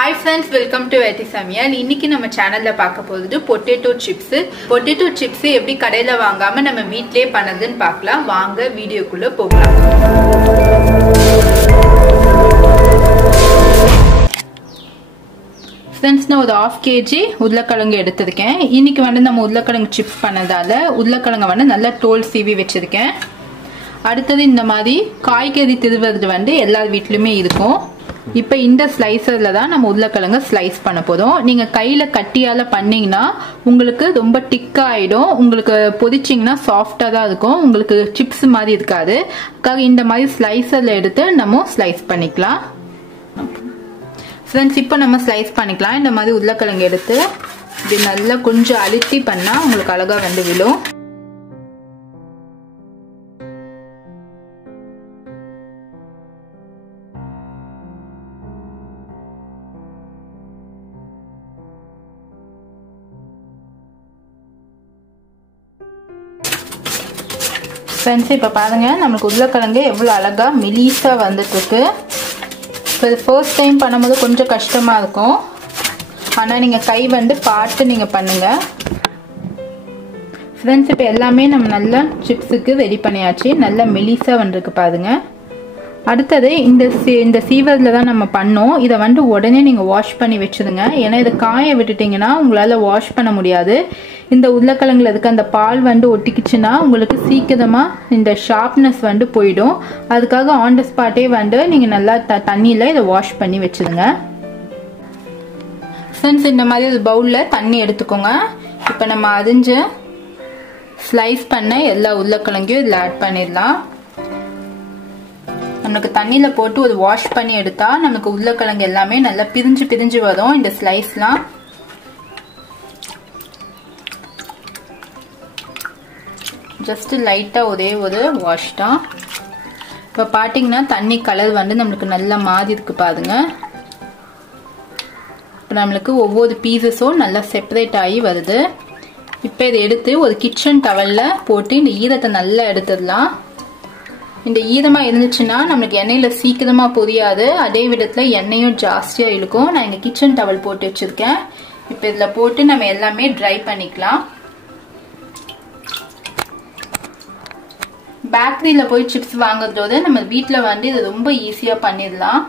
Hi friends, welcome to Samayal. இன்னைக்கு நம்ம சேனல்ல பார்க்க போறது potato chips. Potato chips எப்படி கடையில வாங்காம நம்ம வீட்லயே பண்ணதுன்னு பார்க்கலாம். வாங்க வீடியோக்குள்ள போகலாம். Friends, நான் ஒரு 1/2 kg உருளைக்கிழங்கு எடுத்துர்க்கேன். இன்னைக்கு வந்து நம்ம உருளைக்கிழங்கு chips பண்ணதால உருளைக்கிழங்கு வந்து நல்லா தோல் சீவி வெச்சிருக்கேன். அடுத்து இந்த மாதிரி காய்கறி திருவுறது வந்து எல்லா வீட்லயுமே இருக்கும். இப்போ இந்த ஸ்லைசர்ல தான் நம்ம உருளைக்கிழங்கு ஸ்லைஸ் பண்ண போறோம். நீங்க கையில கட்டியால பண்ணீங்கன்னா உங்களுக்கு ரொம்ப திக்கா ஆயிடும். உங்களுக்கு பொரிச்சீங்கன்னா சாஃப்ட்டா தான் இருக்கும். உங்களுக்கு சிப்ஸ் மாதிரி இருக்காது. அதுக்காக இந்த மாதிரி ஸ்லைசர்ல எடுத்து நம்ம ஸ்லைஸ் பண்ணிக்கலாம். ஃப்ரெண்ட்ஸ், இப்போ நம்ம ஸ்லைஸ் பண்ணிக்கலாம். இந்த மாதிரி உருளைக்கிழங்கு எடுத்து இப்படி நல்லா கொஞ்சம் அழுத்தி பண்ணா உங்களுக்கு அழகா வந்து விழும். ஃப்ரெண்ட்ஸ், இப்போ பாருங்க நமக்கு உருளைக்கிழங்கு எவ்வளோ அழகா மெலிசா வந்துட்டு இருக்கு. இப்போ ஃபர்ஸ்ட் டைம் பண்ணும்போது கொஞ்சம் கஷ்டமா இருக்கும். ஆனால் நீங்கள் கை வந்து பார்த்து நீங்கள் பண்ணுங்க. ஃப்ரெண்ட்ஸ், இப்போ எல்லாமே நம்ம நல்லா சிப்ஸுக்கு ரெடி பண்ணியாச்சு. நல்லா மெலிசா வந்துருக்கு பாருங்க. அடுத்தது இந்த சீவரில் தான் நம்ம பண்ணோம். இதை வந்து உடனே நீங்கள் வாஷ் பண்ணி வச்சுருங்க. ஏன்னா இதை காய விட்டுட்டிங்கன்னா உங்களால் வாஷ் பண்ண முடியாது. இந்த உருளைக்கிழங்குல இருக்க அந்த பால் வந்து ஒட்டிக்கிச்சுன்னா உங்களுக்கு சீக்கிரமாக இந்த ஷார்ப்னஸ் வந்து போயிடும். அதுக்காக ஆன் த ஸ்பாட்டே வந்து நீங்கள் நல்லா தண்ணியில் இதை வாஷ் பண்ணி வச்சுருங்க. ஃப்ரெண்ட்ஸ், இந்த மாதிரி ஒரு பவுலில் தண்ணி எடுத்துக்கோங்க. இப்போ நம்ம அரிஞ்சு ஸ்லைஸ் பண்ண எல்லா உருளைக்கிழங்கையும் இதில் ஆட் பண்ணிடலாம். நமக்கு தண்ணியில் போட்டு ஒரு வாஷ் பண்ணி எடுத்தா நமக்கு உருளைக்கிழங்கு எல்லாமே நல்லா பிரிஞ்சு வரும். இந்த ஸ்லைஸ்லாம் ஜஸ்ட் லைட்டா ஒரே ஒரு வாஷ் தான். இப்போ பார்த்தீங்கன்னா தண்ணி கலர் வந்து நம்மளுக்கு நல்லா மாறி இருக்கு பாருங்க. இப்போ நம்மளுக்கு ஒவ்வொரு பீசஸும் நல்லா செப்பரேட் ஆகி வருது. இப்போ இதை எடுத்து ஒரு கிச்சன் டவல்ல போட்டு இந்த ஈரத்தை நல்லா எடுத்துடலாம். இந்த ஈரமா இருந்துச்சுன்னா நம்மளுக்கு எண்ணெயில சீக்கிரமா பொரியாது. அதே விதத்துல எண்ணெயும் ஜாஸ்தியா இழுக்கும். நான் இங்க கிச்சன் டவல் போட்டு வச்சிருக்கேன். இப்போ இதுல போட்டு நம்ம எல்லாமே ட்ரை பண்ணிக்கலாம். பேக்கரியில போய் சிப்ஸ் வாங்குறதோட நம்ம வீட்ல வந்து இது ரொம்ப ஈஸியா பண்ணிடலாம்.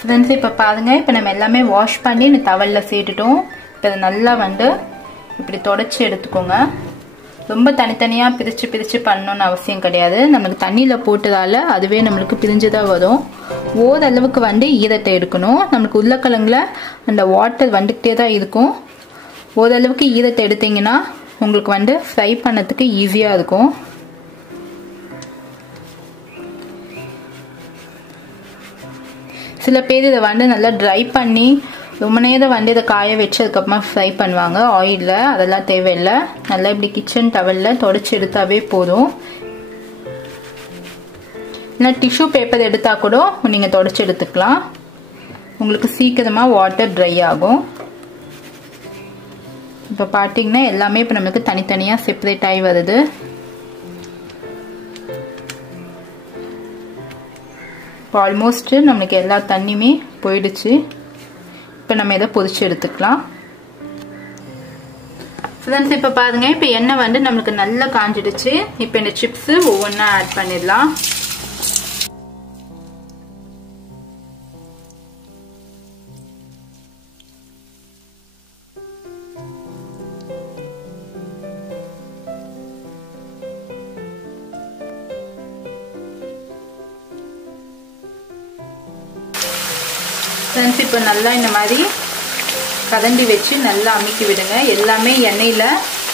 ஃப்ரெண்ட்ஸ், இப்போ பாருங்க, இப்போ நம்ம எல்லாமே வாஷ் பண்ணி இந்த டவல்ல சேர்த்துட்டோம். இப்போ அதை நல்லா வந்து இப்படி தொடச்சி எடுத்துக்கோங்க. ரொம்ப தனித்தனியாக பிரித்து பண்ணணும்னு அவசியம் கிடையாது. நம்மளுக்கு தண்ணியில் போட்டதால அதுவே நம்மளுக்கு பிரிஞ்சுதான் வரும். ஓரளவுக்கு வந்து ஈரத்தை எடுக்கணும். நம்மளுக்கு உருளைக்கிழங்குல அந்த வாட்டர் வந்துக்கிட்டே தான் இருக்கும். ஓரளவுக்கு ஈரத்தை எடுத்தீங்கன்னா உங்களுக்கு வந்து ஃப்ரை பண்ணதுக்கு ஈஸியாக இருக்கும். சில பேர் இதை வந்து நல்லா ட்ரை பண்ணி ரொம்ப நேரம் வந்து இதை காய வச்சு அதுக்கப்புறமா ஃப்ரை பண்ணுவாங்க ஆயிலில். அதெல்லாம் தேவையில்லை. நல்லா இப்படி கிச்சன் டவலில் தொடச்சி எடுத்தாவே போதும். இல்லை டிஷ்யூ பேப்பர் எடுத்தால் கூட நீங்கள் தொடச்சி எடுத்துக்கலாம். உங்களுக்கு சீக்கிரமாக வாட்டர் ட்ரை ஆகும். இப்போ பார்த்தீங்கன்னா எல்லாமே இப்போ நம்மளுக்கு தனித்தனியாக செப்பரேட் ஆகி வருது. இப்போ ஆல்மோஸ்ட் நம்மளுக்கு எல்லா தண்ணியுமே போயிடுச்சு. இப்போ நம்ம இதை பொரிச்சு எடுத்துக்கலாம். ஃப்ரெண்ட்ஸ், இப்போ பாருங்க, இப்போ எண்ணெய் வந்து நம்மளுக்கு நல்லா காஞ்சிடுச்சு. இப்போ இந்த சிப்ஸ் ஒவ்வொன்றா ஆட் பண்ணிடலாம். ஃப்ரெண்ட்ஸ், இப்போ நல்லா இந்த மாதிரி கதண்டி வச்சு நல்லா அமுக்கி விடுங்க. எல்லாமே எண்ணெயில்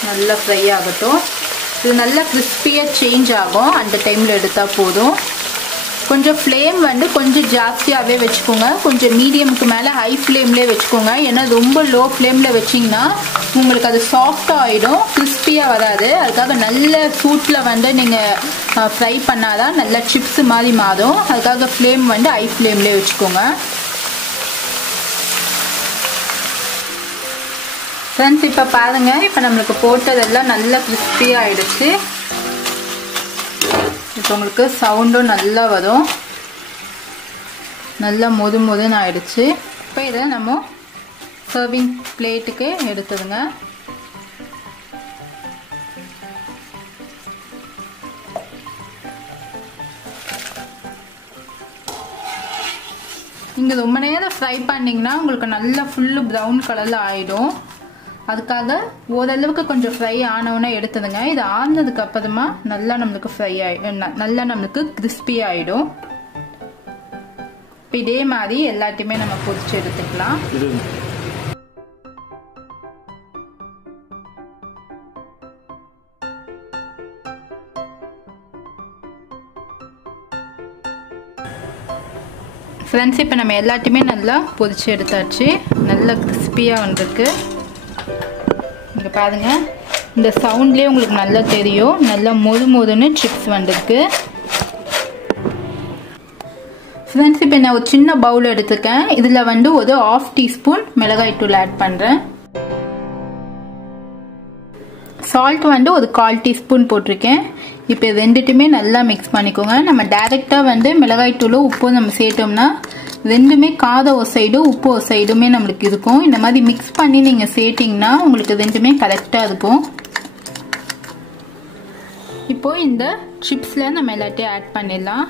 நல்லா ஃப்ரை ஆகட்டும். இது நல்லா கிறிஸ்பியாக சேஞ்ச் ஆகும். அந்த டைமில் எடுத்தால் போதும். கொஞ்சம் ஃப்ளேம் வந்து கொஞ்சம் ஜாஸ்தியாகவே வச்சுக்கோங்க. கொஞ்சம் மீடியமுக்கு மேலே ஹை ஃப்ளேம்லேயே வச்சுக்கோங்க. ஏன்னா ரொம்ப லோ ஃப்ளேமில் வச்சிங்கன்னா உங்களுக்கு அது சாஃப்டாக ஆகிடும், கிறிஸ்பியாக வராது. அதுக்காக நல்ல சூட்டில் வந்து நீங்கள் ஃப்ரை பண்ணாதான் நல்லா சிப்ஸ் மாதிரி மாறும். அதுக்காக ஃப்ளேம் வந்து ஹை ஃப்ளேம்லேயே வச்சுக்கோங்க. ஃப்ரெண்ட்ஸ் இப்போ பாருங்க, இப்போ நம்மளுக்கு போட்டதெல்லாம் நல்லா கிறிஸ்பியாக ஆயிடுச்சு. இப்போ உங்களுக்கு சவுண்டும் நல்லா வரும், நல்லா மொதுன்னு ஆயிடுச்சு. இப்போ இதை நம்ம சர்விங் பிளேட்டுக்கு எடுத்துடுங்க. நீங்கள் ரொம்ப நேரம் ஃப்ரை பண்ணிங்கன்னா உங்களுக்கு நல்லா ஃபுல்லு ப்ரௌன் கலரில் ஆகிடும். அதுக்காக ஓரளவுக்கு கொஞ்சம் ஃப்ரை ஆனவுடனே எடுத்துடுங்க. இது ஆனதுக்கு அப்புறமா நல்லா நம்மளுக்கு ஃப்ரை நல்லா நம்மளுக்கு கிறிஸ்பி ஆகிடும். இப்போ இதே மாதிரி எல்லாத்தையுமே நம்ம பொரிச்சு எடுத்துக்கலாம். ஃப்ரெண்ட்ஸ் இப்போ நம்ம எல்லாத்தையுமே நல்லா பொரிச்சு எடுத்தாச்சு. நல்லா கிறிஸ்பியாக வந்திருக்கு. இங்கே பாருங்கள், இந்த சவுண்ட்லேயே உங்களுக்கு நல்லா தெரியும், நல்லா மொதுன்னு சிப்ஸ் வந்திருக்கு. ஃப்ரெண்ட்ஸ் இப்போ நான் ஒரு சின்ன பவுல் எடுத்துக்கேன். இதில் ஒரு 1/2 டீஸ்பூன் மிளகாய் தூள் ஆட் பண்ணுறேன். சால்ட் ஒரு 1/4 டீஸ்பூன் போட்டிருக்கேன். இப்போ ரெண்டுட்டுமே நல்லா மிக்ஸ் பண்ணிக்கோங்க. நம்ம டைரெக்டாக மிளகாய் தூளும் உப்பும் நம்ம சேர்த்தோம்னா ரெண்டுமே காரம் ஒரு சைடு உப்பு ஒரு சைடுமே நம்மளுக்கு இருக்கும். இந்த மாதிரி மிக்ஸ் பண்ணி நீங்கள் சேர்த்திங்கன்னா உங்களுக்கு ரெண்டுமே கரெக்டாக இருக்கும். இப்போ இந்த சிப்ஸில் நம்ம எல்லாத்தையும் ஆட் பண்ணிடலாம்.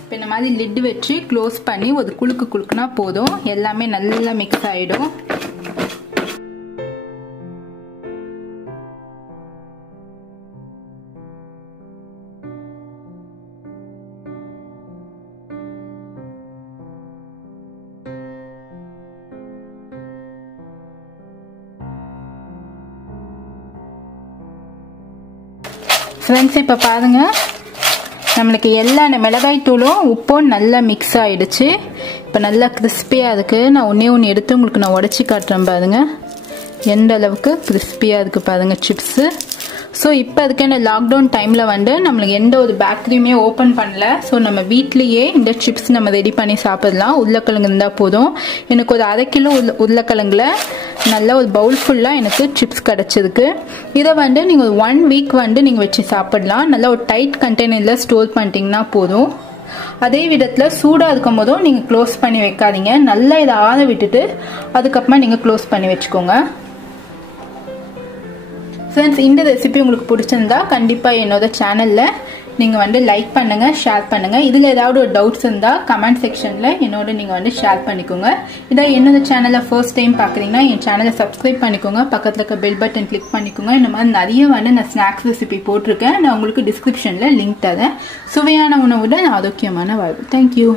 இப்போ இந்த மாதிரி லிட் வச்சு க்ளோஸ் பண்ணி ஒரு குலுக்குனா போதும், எல்லாமே நல்லா மிக்ஸ் ஆகிடும். ஃப்ரெண்ட்ஸ் இப்போ பாருங்கள், நம்மளுக்கு எல்லா மிளகாய் தூளும் உப்பும் நல்லா மிக்ஸ் ஆகிடுச்சு. இப்போ நல்லா கிறிஸ்பியாக இருக்குது. நான் ஒன்று எடுத்து உங்களுக்கு நான் உடச்சி காட்டுறேன் பாருங்கள், எந்த அளவுக்கு கிறிஸ்பியாக இருக்குது பாருங்கள் சிப்ஸு. ஸோ இப்போ அதுக்கு இந்த லாக்டவுன் டைமில் நம்மளுக்கு எந்த ஒரு பேக்கரியுமே ஓப்பன் பண்ணல. ஸோ நம்ம வீட்லேயே இந்த சிப்ஸ் நம்ம ரெடி பண்ணி சாப்பிடலாம். உருளைக்கிழங்கு இருந்தால் போதும். எனக்கு ஒரு 1/2 கிலோ உருளைக்கிழங்குல நல்லா ஒரு பவுல் ஃபுல்லாக எனக்கு சிப்ஸ் கிடச்சிருக்கு. இதை நீங்கள் ஒரு 1 வீக் நீங்கள் வச்சு சாப்பிடலாம். நல்லா ஒரு டைட் கண்டெய்னரில் ஸ்டோர் பண்ணிட்டீங்கன்னா போதும். அதே விதத்தில் சூடாக இருக்கும் போதும் நீங்கள் க்ளோஸ் பண்ணி வைக்காதீங்க. நல்லா இதை ஆற விட்டுட்டு அதுக்கப்புறமா நீங்கள் க்ளோஸ் பண்ணி வச்சுக்கோங்க. ஃப்ரெண்ட்ஸ், இந்த ரெசிபி உங்களுக்கு பிடிச்சிருந்தா கண்டிப்பாக என்னோட சேனலில் நீங்கள் லைக் பண்ணுங்கள், ஷேர் பண்ணுங்கள். இதில் ஏதாவது ஒரு டவுட்ஸ் இருந்தால் கமெண்ட் செக்ஷனில் என்னோட நீங்கள் ஷேர் பண்ணிக்கோங்க. இதை என்னோட சேனலை ஃபர்ஸ்ட் டைம் பார்க்குறீங்கன்னா என் சேனலை சப்ஸ்கிரைப் பண்ணிக்கோங்க. பக்கத்தில் இருக்க பெல் பட்டன் கிளிக் பண்ணிக்கோங்க. இந்த மாதிரி நிறைய நான் ஸ்நாக்ஸ் ரெசிபி போட்டிருக்கேன். நான் உங்களுக்கு டிஸ்கிரிப்ஷனில் லிங்க் தரேன். சுவையான உணவுடன் ஆரோக்கியமான வாழ்வு. தேங்க்யூ.